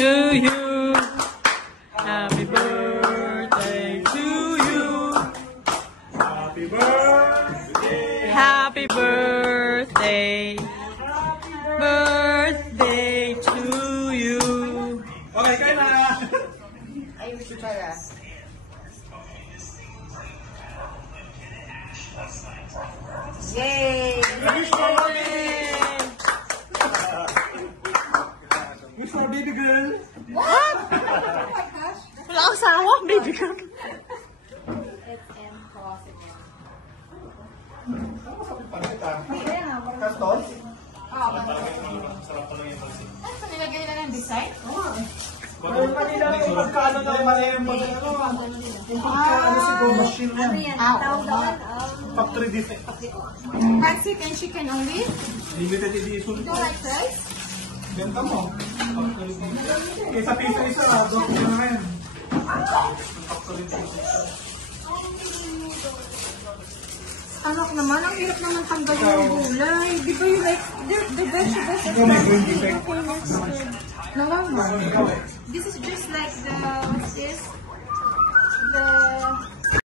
to you. Happy birthday to you. Happy birthday. Happy birthday. Birthday to you. Okay, kaya na. Ay, wish you try that. Yay! Wish for Wish for baby girl. What? Wala akong sawa, baby ka. Kastos? Nilagay na ng design? Yung kanila yung pagkaano na yung yung pagkaano siguro machine yan. Factory defect. Pancit and chicken only? Limited edition. You don't like rice? Benta mo. Isa piso isa na. Doon ko na yan. Factory defect. Anak naman, ang hirap naman tanggalin yung gulay. Di ba you like the vegetables? Ikaw may green defect. No, no. This is just like the, what's this? The